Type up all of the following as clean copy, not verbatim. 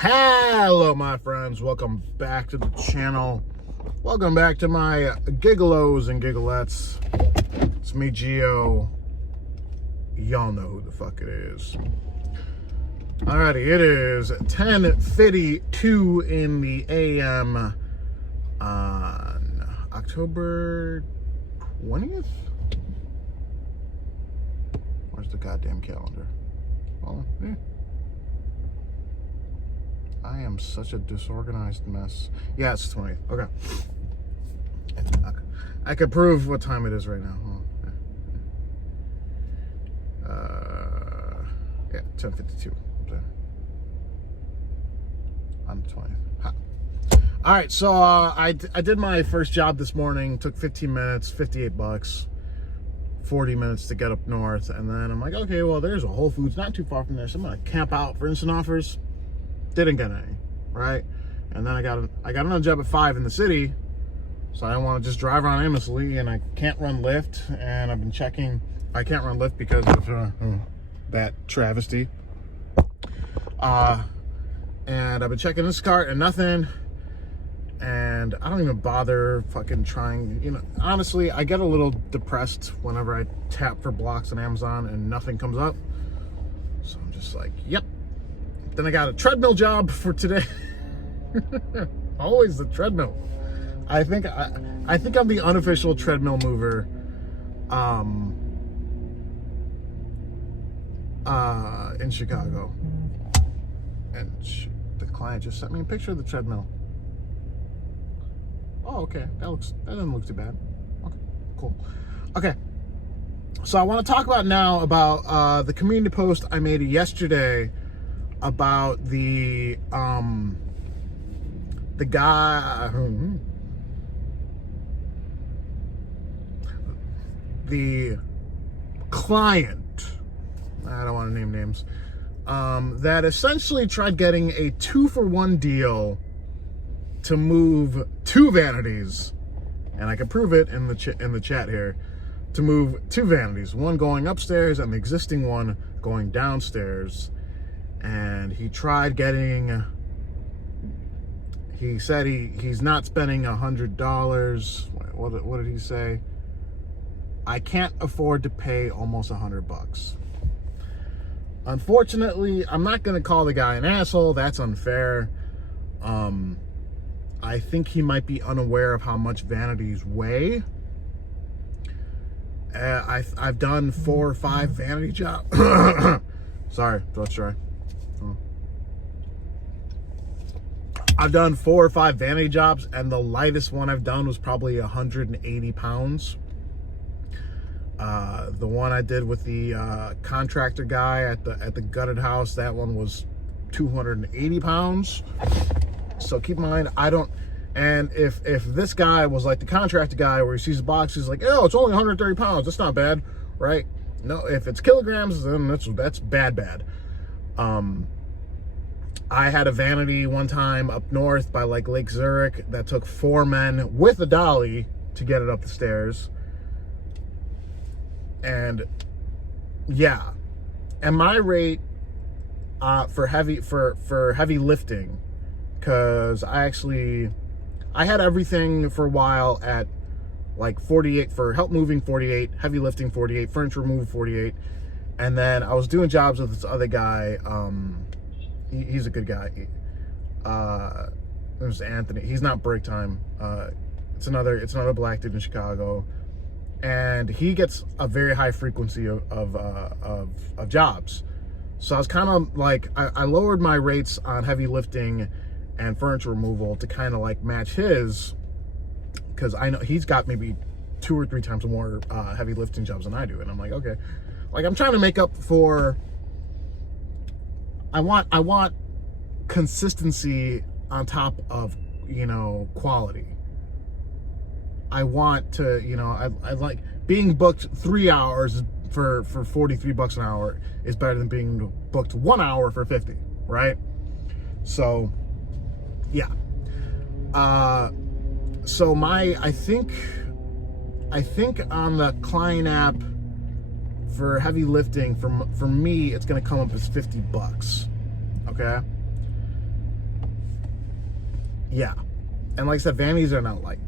Hello my friends, welcome back to the channel. Welcome back to my Gig-Olos and Gigglettes. It's me, Gio. Y'all know who the fuck it is. Alrighty, it is 10:52 in the AM on October 20th? Where's the goddamn calendar? Oh, yeah. I am such a disorganized mess. Yeah, it's 20th. Okay. I could prove what time it is right now. Yeah, 10:52. On the 20th. Ha. All right, so I did my first job this morning. Took 15 minutes, $58, 40 minutes to get up north, and then I'm like, okay, well, there's a Whole Foods not too far from there, so I'm gonna camp out for instant offers. Didn't get any, right? And then I got another job at 5 in the city, so I don't want to just drive around aimlessly, and I can't run Lyft, and I've been checking. I can't run Lyft because of that travesty. And I've been checking this cart and nothing, and I don't even bother fucking trying. You know, honestly, I get a little depressed whenever I tap for blocks on Amazon and nothing comes up. So I'm just like, yep. Then I got a treadmill job for today. Always the treadmill. I think I'm the unofficial treadmill mover. In Chicago, and the client just sent me a picture of the treadmill. Oh, okay. That doesn't look too bad. Okay, cool. Okay, so I want to talk about now about the community post I made yesterday about the guy, the client, I don't want to name names, that essentially tried getting a 2-for-1 deal to move 2 vanities, and I can prove it in the chat here, to move 2 vanities, one going upstairs and the existing one going downstairs. And he tried getting, he said he's not spending $100. What did he say? I can't afford to pay almost $100. Unfortunately, I'm not going to call the guy an asshole. That's unfair. I think he might be unaware of how much vanities weigh. I've done 4 or 5 vanity jobs. Sorry, throat's dry. I've done 4 or 5 vanity jobs, and the lightest one I've done was probably 180 pounds. The one I did with the contractor guy at the gutted house, that one was 280 pounds. So keep in mind, I don't. And if this guy was like the contractor guy, where he sees the box, he's like, oh, it's only 130 pounds. That's not bad, right? No, if it's kilograms, then that's bad. I had a vanity one time up north by like Lake Zurich that took 4 men with a dolly to get it up the stairs. And yeah, and my rate for heavy lifting, because I had everything for a while at like 48 for help moving, 48, heavy lifting 48, furniture removal 48, and then I was doing jobs with this other guy. He's a good guy. There's Anthony. He's not break time. It's another black dude in Chicago, and he gets a very high frequency of jobs. So I was kind of like, I lowered my rates on heavy lifting and furniture removal to kind of like match his, because I know he's got maybe 2 or 3 times more heavy lifting jobs than I do, and I'm like, okay, like I'm trying to make up for. I want consistency on top of, quality. I want to, I like being booked 3 hours for $43 an hour is better than being booked 1 hour for 50, right? So, yeah. So I think on the client app for heavy lifting, for me, it's going to come up as $50. Okay. yeah. And like I said, vanities are not light.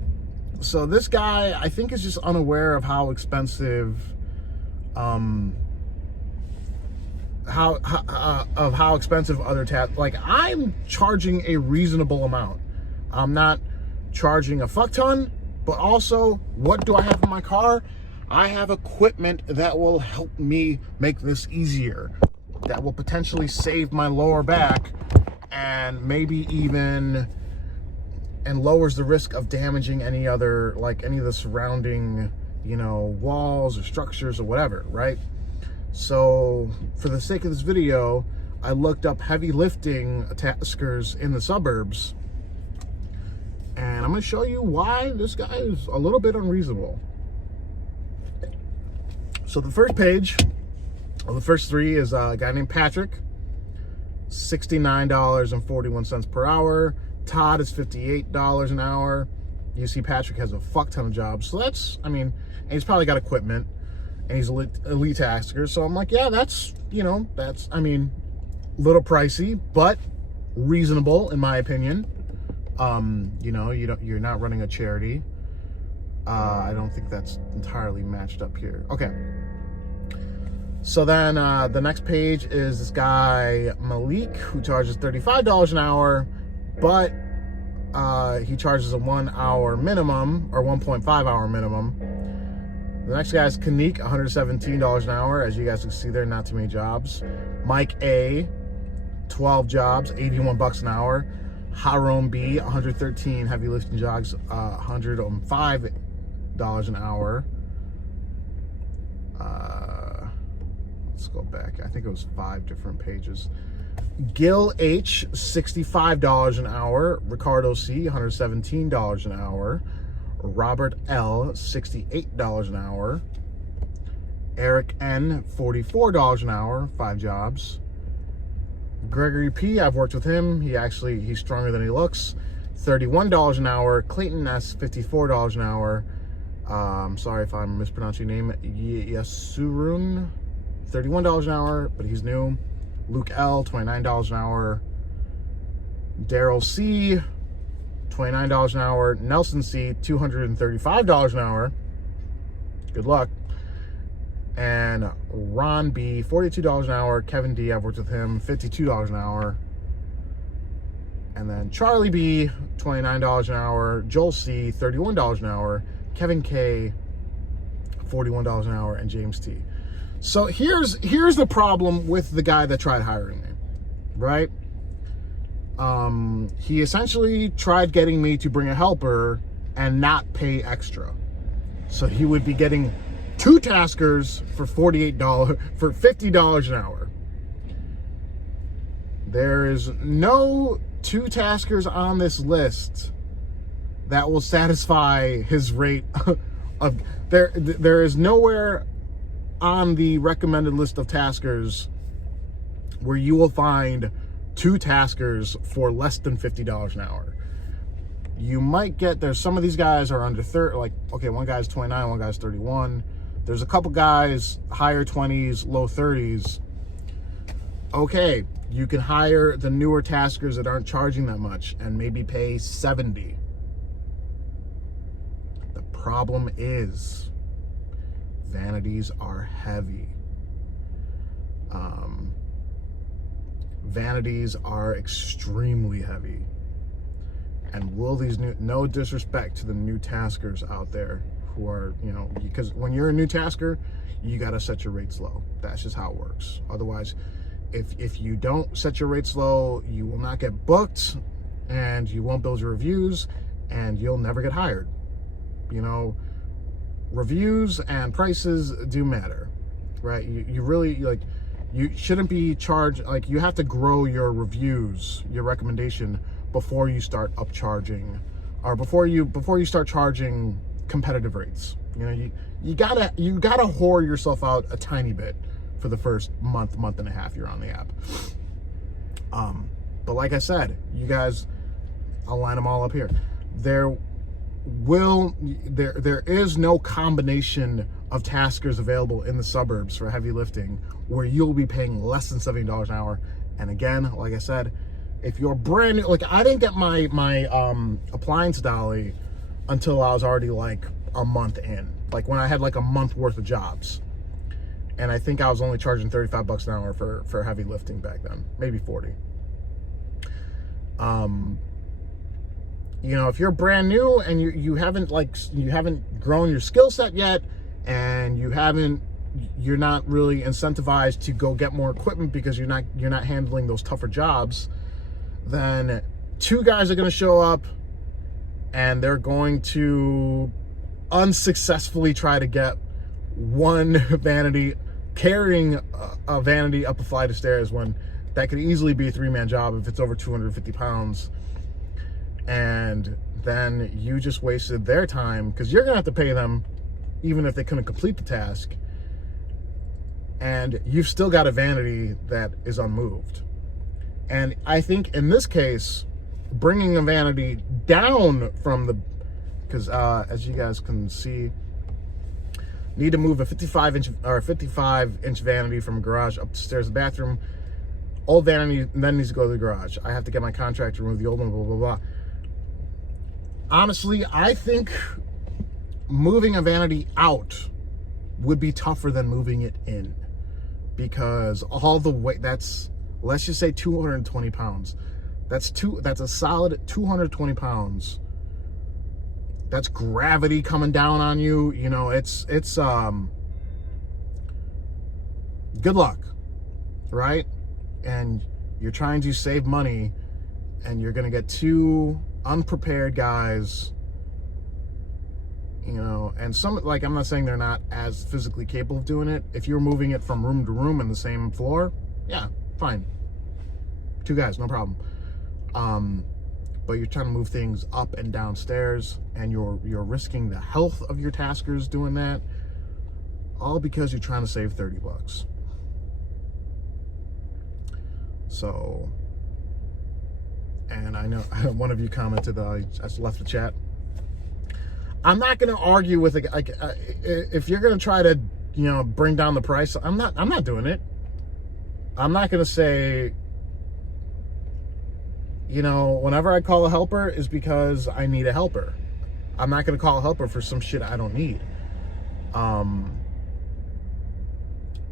So this guy, I think, is just unaware of how expensive, how expensive other tasks. Like, I'm charging a reasonable amount. I'm not charging a fuck ton, but also, what do I have in my car? I have equipment that will help me make this easier, that will potentially save my lower back, and maybe even, and lowers the risk of damaging any other, like any of the surrounding, you know, walls or structures or whatever, right? So for the sake of this video, I looked up heavy lifting taskers in the suburbs, and I'm going to show you why this guy is a little bit unreasonable. So the first page, well, the first three is a guy named Patrick, $69.41 per hour. Todd is $58 an hour. You see, Patrick has a fuck ton of jobs. So that's, I mean, and he's probably got equipment, and he's elite tasker. So I'm like, yeah, that's, you know, that's, I mean, a little pricey, but reasonable in my opinion. You know, you're not running a charity. I don't think that's entirely matched up here. Okay. So then the next page is this guy, Malik, who charges $35 an hour, but he charges a 1 hour minimum, or 1.5 hour minimum. The next guy is Kanik, $117 an hour. As you guys can see there, not too many jobs. Mike A, 12 jobs, $81 an hour. Harom B, 113 heavy lifting jobs, $105 an hour. Let's go back. I think it was 5 different pages. Gil H, $65 an hour. Ricardo C, $117 an hour. Robert L, $68 an hour. Eric N, $44 an hour, 5 jobs. Gregory P, I've worked with him. He's stronger than he looks. $31 an hour. Clayton S, $54 an hour. I'm sorry if I'm mispronouncing your name. Yasurun, $31 an hour, but he's new. Luke L, $29 an hour. Daryl C, $29 an hour. Nelson C, $235 an hour. Good luck. And Ron B, $42 an hour. Kevin D, I've worked with him, $52 an hour. And then Charlie B, $29 an hour. Joel C, $31 an hour. Kevin K, $41 an hour. And James T. So here's the problem with the guy that tried hiring me, right? He essentially tried getting me to bring a helper and not pay extra. So he would be getting 2 taskers for $50 an hour. There is no 2 taskers on this list that will satisfy his rate of there is nowhere on the recommended list of taskers where you will find 2 taskers for less than $50 an hour. You might get, there's some of these guys are under 30, like, okay, one guy's 29, one guy's 31. There's a couple guys, higher 20s, low 30s. Okay, you can hire the newer taskers that aren't charging that much and maybe pay 70. The problem is vanities are heavy. Vanities are extremely heavy. And will these no disrespect to the new taskers out there who are, you know, because when you're a new tasker, you got to set your rates low. That's just how it works. Otherwise, if you don't set your rates low, you will not get booked, and you won't build your reviews, and you'll never get hired. You know, reviews and prices do matter, right? You really, like, you shouldn't be charged, like, you have to grow your reviews, your recommendation, before you start upcharging, or before you start charging competitive rates. You know, you gotta whore yourself out a tiny bit for the first month and a half you're on the app. But like I said, you guys, I'll line them all up here. There is no combination of taskers available in the suburbs for heavy lifting where you'll be paying less than $70 an hour. And again, like I said, If you're brand new, like I didn't get my appliance dolly until I was already like a month in, like when I had like a month worth of jobs. And I think I was only charging $35 an hour for heavy lifting back then, maybe 40. You know, if you're brand new and you haven't grown your skill set yet, and you're not really incentivized to go get more equipment because you're not handling those tougher jobs, then two guys are going to show up and they're going to unsuccessfully try to get one vanity, carrying a vanity up a flight of stairs, when that could easily be a 3-man job if it's over 250 pounds. And then you just wasted their time, because you're gonna have to pay them even if they couldn't complete the task, and you've still got a vanity that is unmoved. And I think in this case, bringing a vanity down from the, because as you guys can see, need to move a 55-inch vanity from a garage up the stairs to the bathroom. Old vanity then needs to go to the garage. I have to get my contractor to remove the old one, blah, blah, blah. Honestly, I think moving a vanity out would be tougher than moving it in, because all the weight, that's, let's just say 220 pounds. That's a solid 220 pounds. That's gravity coming down on you. You know, it's good luck, right? And you're trying to save money, and you're gonna get two unprepared guys, you know, and some, like, I'm not saying they're not as physically capable of doing it. If you're moving it from room to room in the same floor, yeah, fine. Two guys, no problem. But you're trying to move things up and downstairs, and you're risking the health of your taskers doing that, all because you're trying to save $30. So, and I know one of you commented that I just left the chat. I'm not going to argue with it. Like, if you're going to try to, you know, bring down the price, I'm not doing it. I'm not going to say, you know, whenever I call a helper is because I need a helper. I'm not going to call a helper for some shit I don't need.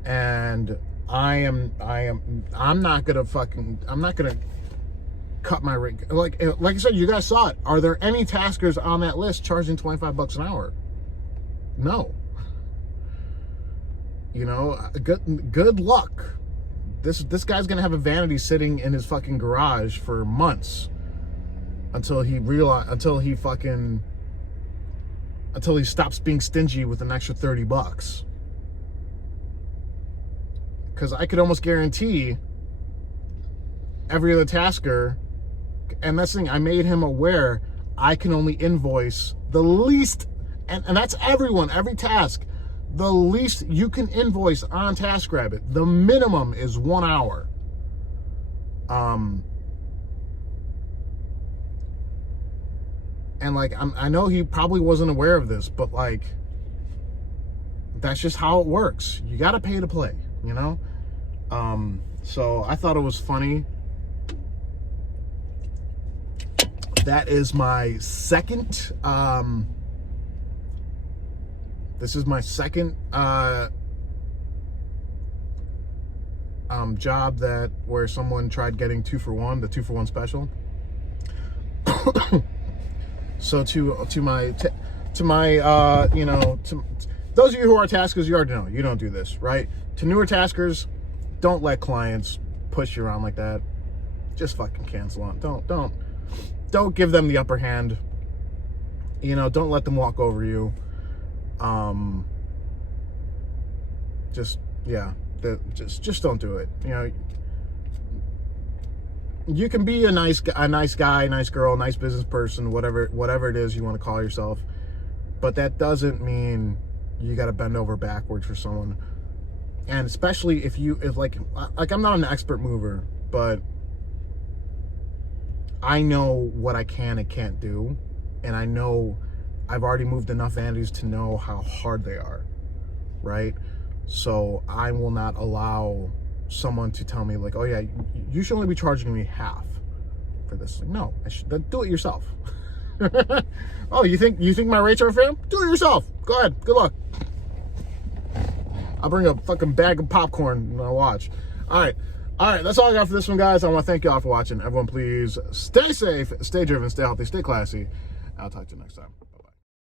And I'm not going to cut my rate. Like I said, you guys saw it. Are there any taskers on that list charging $25 an hour? No. You know, good luck. This guy's gonna have a vanity sitting in his fucking garage for months until he stops being stingy with an extra $30. Because I could almost guarantee every other tasker, and that's the thing, I made him aware I can only invoice the least, and that's everyone, every task. The least you can invoice on TaskRabbit, the minimum is 1 hour. And like, I know he probably wasn't aware of this, but like, that's just how it works. You got to pay to play, you know? So I thought it was funny. That is my second, this is my second job where someone tried getting 2-for-1, the 2-for-1 special. So to my you know, to those of you who are taskers, you already know you don't do this, right? To newer taskers, don't let clients push you around like that. Just fucking cancel on. Don't give them the upper hand. You know, don't let them walk over you. Just don't do it. You know, you can be a nice guy, nice girl, nice business person, whatever it is you want to call yourself, but that doesn't mean you got to bend over backwards for someone. And especially if like I'm not an expert mover, but I know what I can and can't do, and I know I've already moved enough vanities to know how hard they are, right? So I will not allow someone to tell me like, oh yeah, you should only be charging me half. for this. Like, no, then do it yourself. Oh, you think my rates are fair? Do it yourself. Go ahead. Good luck. I'll bring a fucking bag of popcorn and I'll watch. All right. That's all I got for this one, guys. I want to thank you all for watching. Everyone, please stay safe, stay driven, stay healthy, stay classy. I'll talk to you next time.